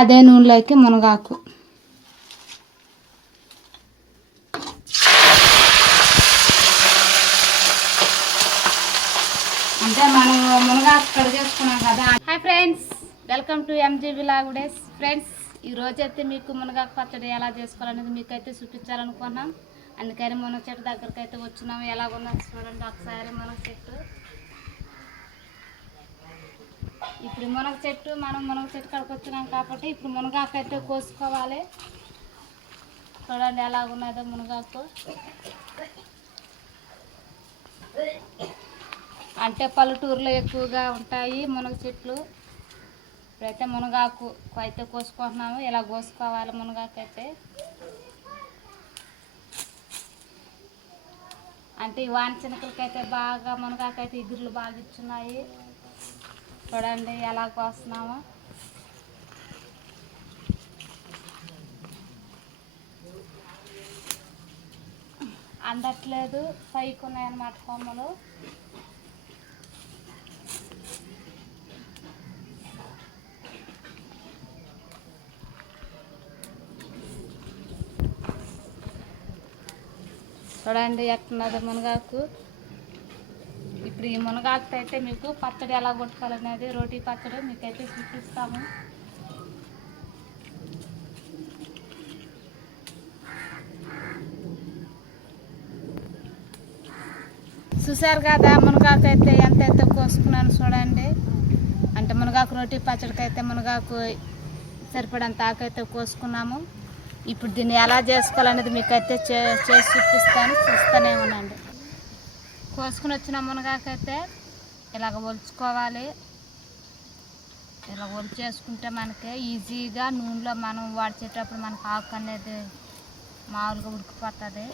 అదే నూనెలోకి మునగాకు. అంటే మనం మునగాకు కడిగేసుకున్నాం కదా. Hi friends welcome to MGB లాగుడేస్ friends ఈ రోజైతే అయితే మీకు మునగాకు పచ్చడి ఎలా చేసుకోవాలనేది మీకు అయితే చూపించాలనుకున్నాం. అందుకని మునగ చెట్టు దగ్గరికి అయితే వచ్చినాము ఎలాగున్నా చూడండి ఒకసారి మునగ చెట్టు ఇప్పుడు మునగ చెట్టు మనం మునగ చెట్టు కాడికి వచ్చినాం కాబట్టి ఇప్పుడు మునగాకు అయితే కోసుకోవాలి. చూడండి ఎలాగున్నదో మునగాకు. అంటే పల్లెటూరులో ఎక్కువగా ఉంటాయి మునగ చెట్లు. ఇప్పుడైతే మునగాకు అయితే కోసుకుంటున్నాము. ఇలా కోసుకోవాలి మునగాకు అయితే. అంటే ఈ వాన చినకలకైతే బాగా మునగాకైతే ఇగుర్లు బాగా ఇచ్చున్నాయి. చూడండి ఎలా కోస్తున్నాము. అందట్లేదు పైకి ఉన్నాయన్నమాట కొమ్మలు. చూడండి ఎట్టున్నది మునగాకు. ఇప్పుడు ఈ మునగాకు అయితే మీకు పచ్చడి ఎలా కొట్టుకోవాలనేది రోటీ పచ్చడి మీకైతే చూపిస్తాము. చూసారు కదా మునగాకు అయితే ఎంత అయితే కోసుకున్నాను చూడండి. అంటే మునగాకు రోటీ పచ్చడికి అయితే మునగాకు సరిపడంత ఆకైతే కోసుకున్నాము. ఇప్పుడు దీన్ని ఎలా చేసుకోవాలనేది మీకైతే చే చేసి చూపిస్తాను. చూస్తూనే ఉండండి. కోసుకుని వచ్చిన మునగాకైతే ఇలాగ ఒలుచుకోవాలి. ఇలా ఒలిచేసుకుంటే మనకి ఈజీగా నూనెలో మనం వాడిచేటప్పుడు మనకు ఆకు అనేది మామూలుగా ఉడికిపోతుంది.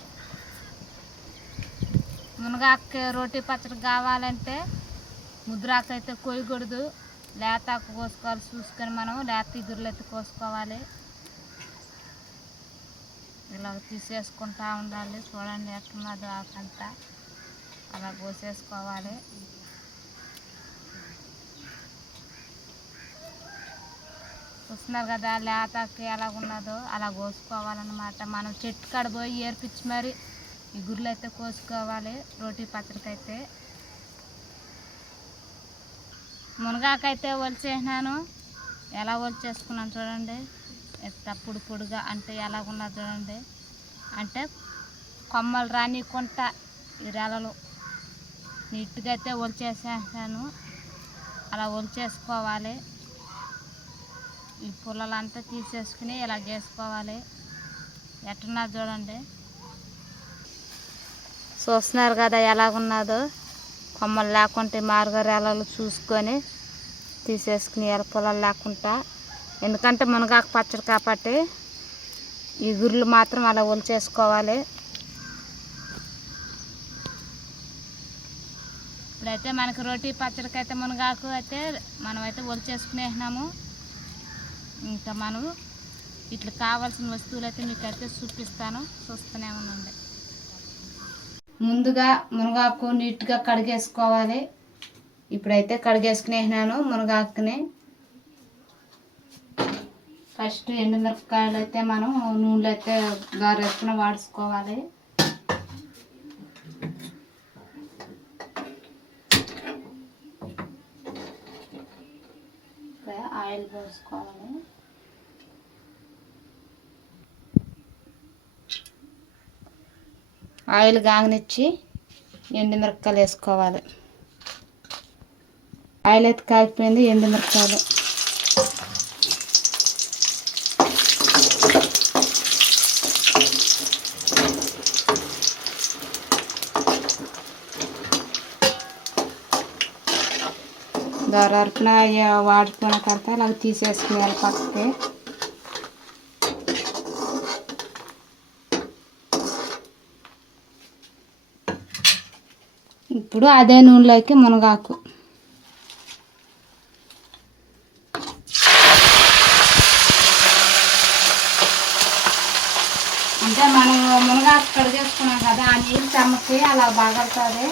మునగాకు రోటీ పచ్చడి కావాలంటే ముద్రాకు అయితే కొయ్యకూడదు లేత ఆకు కోసుకోవాలి చూసుకొని మనం లేత ఇగురులు అయితే కోసుకోవాలి. ఇలా తీసేసుకుంటా ఉండాలి. చూడండి ఎట్టున్నదో ఆకంతా అలా కోసేసుకోవాలి. చూస్తున్నారు కదా లేతకి ఎలాగున్నదో అలా కోసుకోవాలన్నమాట. మనం చెట్టు కాడ పోయి ఏర్పించి మరి ఈ గుర్రెలు అయితే కోసుకోవాలి రోటీ పచ్చడికి అయితే మునగాకైతే ఒలిచేసినాను. ఎలా ఒలిచేసుకున్నాను చూడండి. ఎంత పొడి పొడిగా అంటే ఎలాగున్నది చూడండి. అంటే కొమ్మలు రానికుంటా ఈ రెలలు నీట్గా అయితే ఒలిచేసేసాను. అలా ఒలిచేసుకోవాలి. ఈ పుల్లలంతా తీసేసుకుని ఇలా చేసుకోవాలి. ఎట్టున్నారు చూడండి. చూస్తున్నారు కదా ఎలాగున్నదో. కొమ్మలు లేకుంటే మార్గరేలలు చూసుకొని తీసేసుకుని ఎలా పొలాలు లేకుండా. ఎందుకంటే మునగాకు పచ్చడి కాబట్టి ఈ గుర్రులు మాత్రం అలా ఒలిచేసుకోవాలి. అయితే మనకి రోటీ పచ్చడికి అయితే మునగాకు అయితే మనమైతే అయితే ఒలిచేసుకునేసినాము. ఇంకా మనం ఇట్లా కావాల్సిన వస్తువులు అయితే మీకు అయితే చూపిస్తాను. చూస్తూనే ఉండండి. ముందుగా మునగాకు నీట్గా కడిగేసుకోవాలి. ఇప్పుడైతే కడిగేసుకునేసినాను మునగాకుని. ఫస్ట్ ఎండుమిరపకాయలు అయితే మనం నూనెలో అయితే గారెత్తున వాడుకోవాలి ఇప్పుడే ఆయిల్ పోసుకోవాలి. ఆయిల్ గాగనిచ్చి ఎండుమిరపకాయలు వేసుకోవాలి. ఆయిల్ అయితే కాగిపోయింది ఎండుమిరపకాయలు దొరకన వాడిపోయిన తర్వాత అలా తీసేసుకునేయాలి పక్కకి. ఇప్పుడు అదే నూనెలోకి మునగాకు. అంటే మనం మునగాకు కడిగేసుకున్నాం కదా ఆ నీళ్ళు చెమ్మకి అలా బాగలుతుంది.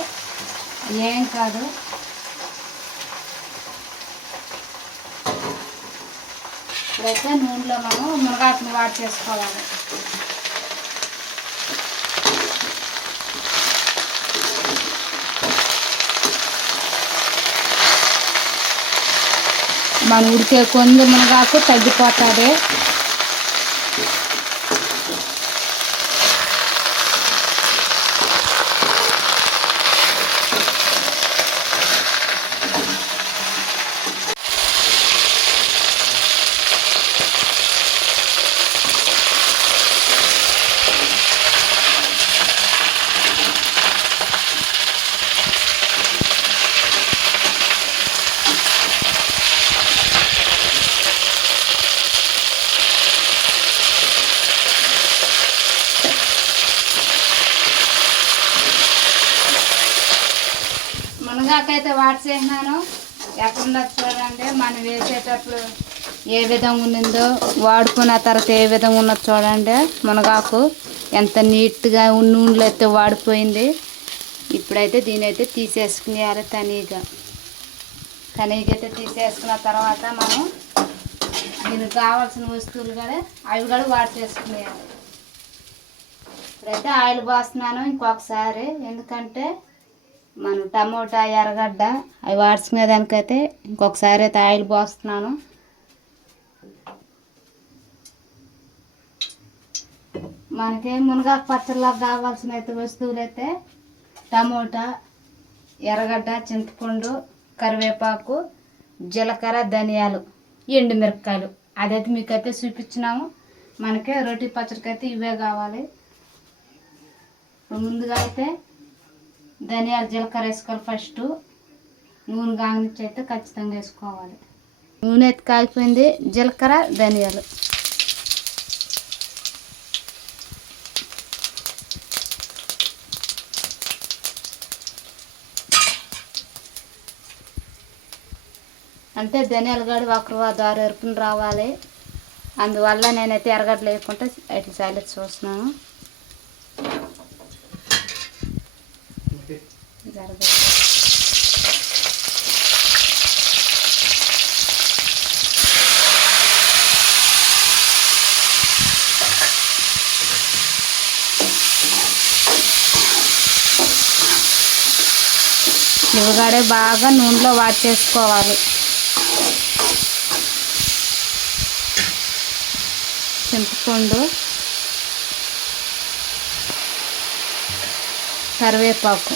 ఏం కాదు. ఇప్పుడైతే నూనెలో మనం మునగాకుని వాడి చేసుకోవాలి మన ఉడికే కొంది మునగాకు తగ్గిపోతుంది. ఇందాకైతే వాడి చేసినాను చూడండి. మనం వేసేటప్పుడు ఏ విధంగా ఉన్నిందో వాడుకున్న తర్వాత ఏ విధంగా ఉన్నది చూడండి. మునగాకు ఎంత నీట్గా నూనెలు అయితే వాడిపోయింది. ఇప్పుడైతే దీని అయితే తీసేసుకునేయాలి తనీగా. తనీగైతే తీసేసుకున్న తర్వాత మనం దీనికి కావాల్సిన వస్తువులు కూడా అవి కూడా వాడి చేసుకునేయాలి ఇప్పుడైతే ఆయిల్ పోస్తున్నాను ఇంకొకసారి. ఎందుకంటే మనం టమోటా ఎర్రగడ్డ అవి వాడుకునే దానికైతే ఇంకొకసారి అయితే ఆయిల్ పోస్తున్నాను. మనకి మునగాకు పచ్చళ్ళకి కావాల్సిన అయితే వస్తువులు అయితే టమోటా ఎర్రగడ్డ చింతపండు కరివేపాకు జీలకర్ర ధనియాలు ఎండుమిరపకాయలు అదైతే మీకైతే చూపించినాము. మనకి రొట్టి పచ్చడికైతే ఇవే కావాలి. ముందుగా అయితే ధనియాలు జీలకర్ర వేసుకోవాలి ఫస్ట్ నూనె గానిచ్చి అయితే ఖచ్చితంగా వేసుకోవాలి. నూనె అయితే కాగిపోయింది జీలకర్ర ధనియాలు. అంటే ధనియాలు గడి ఒకరు దారి ఎరుపుని రావాలి. అందువల్ల నేనైతే ఎరగడ్డ లేకుండా అటు సైలెట్ చూస్తున్నాను. జరగదు ఇవిగాడే బాగా నూనెలో వాట్ చేసుకోవాలి. చింతపండు కరివేపాకు.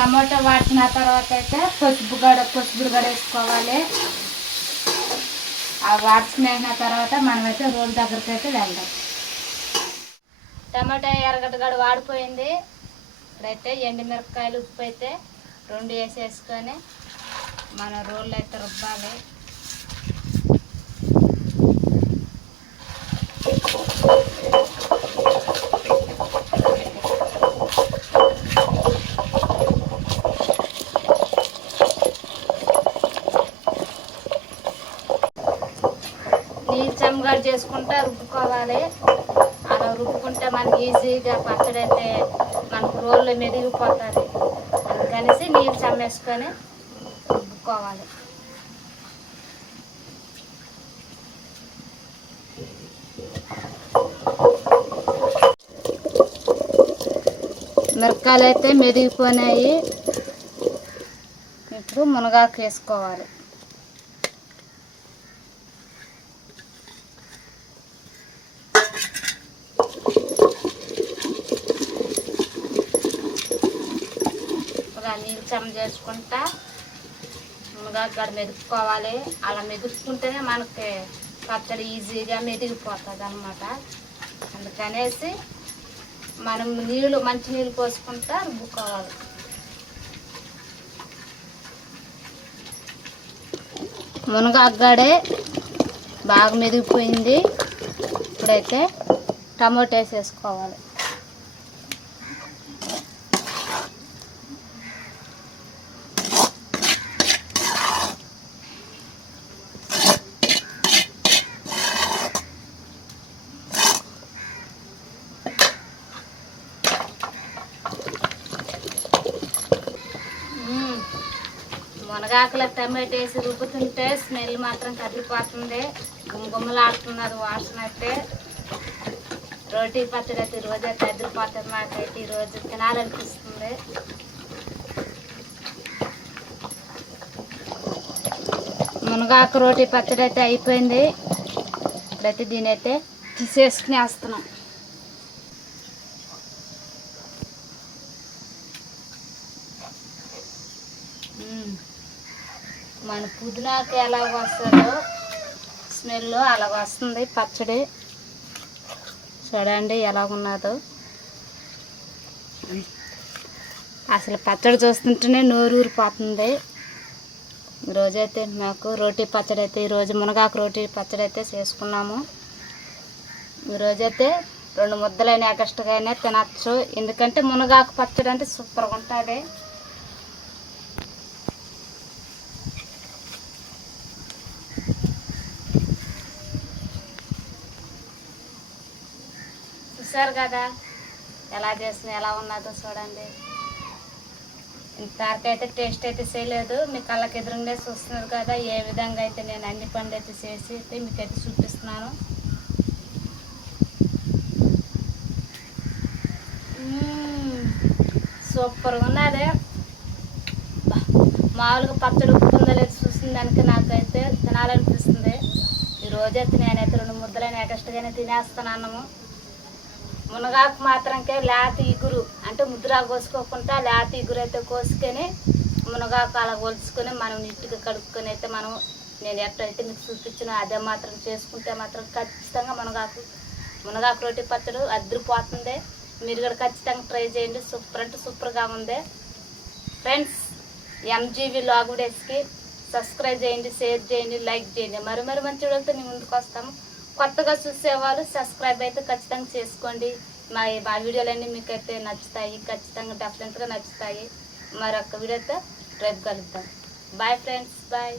టమాటా వాడిన తర్వాత అయితే పసుపు గడ పసుపు గడ వేసుకోవాలి ఆ వాడుకునేసిన తర్వాత మనమైతే రోడ్డు దగ్గరికి అయితే వెళ్దాం. టమాటా ఎరగడ్డ గడ వాడిపోయింది. ఇప్పుడైతే ఎండుమిరపకాయలు ఉప్పు అయితే రెండు వేసేసుకొని మన రోళ్ళు అయితే రుబ్బాలి నీళ్ళు చెమ్మగాడు చేసుకుంటా రుబ్బుకోవాలి. అలా రుబ్బుకుంటే మనకి ఈజీగా పచ్చడి అయితే మనకు రోల్లో మెదిగిపోతుంది అందుకనేసి నీళ్ళు చమ్మేసుకొని రుబ్బుకోవాలి. మిరకాయలు అయితే మెదిగిపోయినాయి. ఇప్పుడు మునగాకు వేసుకోవాలి. ఇంకా నీళ్ళు చమ చేసుకుంటా మునగాకు గడ మెదుపుకోవాలి. అలా మెదుపుకుంటేనే మనకి పచ్చడి ఈజీగా మెదిగిపోతుంది అనమాట అందుకనేసి మనం నీళ్ళు మంచి నీళ్ళు పోసుకుంటా రుబ్బుకోవాలి. మునగాగడే బాగా మెదిగిపోయింది. ఇప్పుడైతే టమోటా వేసేసుకోవాలి. మునగాకుల టమాటో వేసి రుబ్బుతుంటే స్మెల్ మాత్రం కదిలిపోతుంది గుమ్మగుమ్మలాడుతున్నారు వాసన అయితే రోటీ పచ్చడి అయితే రోజే కదిలిపోతుంది నాకైతే ఈరోజు తినాలనిపిస్తుంది. మునగాకు రోటీ పచ్చడి అయితే అయిపోయింది. ఇప్పుడైతే దీనైతే తీసేసుకుని వేస్తున్నాం మన పుదీనాకు ఎలా వస్తుందో స్మెల్ అలా వస్తుంది పచ్చడి. చూడండి ఎలా ఉన్నదో. అసలు పచ్చడి చూస్తుంటేనే నోరు ఊరిపోతుంది. ఈరోజైతే మాకు రోటీ పచ్చడి అయితే ఈరోజు మునగాకు రోటీ పచ్చడి అయితే చేసుకున్నాము. ఈరోజైతే రెండు ముద్దలైన ఎగస్ట్రాగానే తినచ్చు. ఎందుకంటే మునగాకు పచ్చడి అంటే సూపర్గా ఉంటుంది. చూసారు కదా. ఎలా చేసినా ఎలా ఉన్నదో చూడండి. ఇంతవరకు అయితే టేస్ట్ అయితే చేయలేదు. మీ కళ్ళకి ఎదురుండే చూస్తున్నారు కదా ఏ విధంగా అయితే నేను అన్ని పనులు అయితే చేసి అయితే మీకైతే చూపిస్తున్నాను. సూపర్గా ఉన్నది. మామూలుగా పచ్చడి ఉప్పు ఉందో లేదో చూసిన దానికి నాకైతే తినాలనిపిస్తుంది. ఈ రోజైతే నేనైతే రెండు ముద్దలైన ఎగస్ట్గానే తినేస్తాను అన్నము మునగాకు మాత్రంకే లేత ఇగురు. అంటే ముద్ర కోసుకోకుండా లేత ఇగురు అయితే కోసుకొని మునగాకు అలా కొలుచుకొని మనం నీట్గా కడుక్కొని అయితే మనం నేను ఎట్లయితే మీకు చూపించిన అదే మాత్రం చేసుకుంటే మాత్రం ఖచ్చితంగా మునగాకు మునగాకు రోటి పచ్చడి అద్దరిపోతుంది. మీరు కూడా ఖచ్చితంగా ట్రై చేయండి. సూపర్ అంటే సూపర్గా ఉంది. ఫ్రెండ్స్ ఎంజీవి లాగుడేస్కి సబ్స్క్రైబ్ చేయండి షేర్ చేయండి లైక్ చేయండి. మరి మరి మంచి వీడియోలతో మీ ముందుకు వస్తాము. కొత్తగా చూసేవాళ్ళు సబ్స్క్రైబ్ అయితే ఖచ్చితంగా చేసుకోండి. మా మా వీడియోలన్నీ మీకు అయితే నచ్చుతాయి. ఖచ్చితంగా డెఫినెట్గా నచ్చుతాయి. మరొక వీడియోతో రేపు కలుద్దాం. Bye friends bye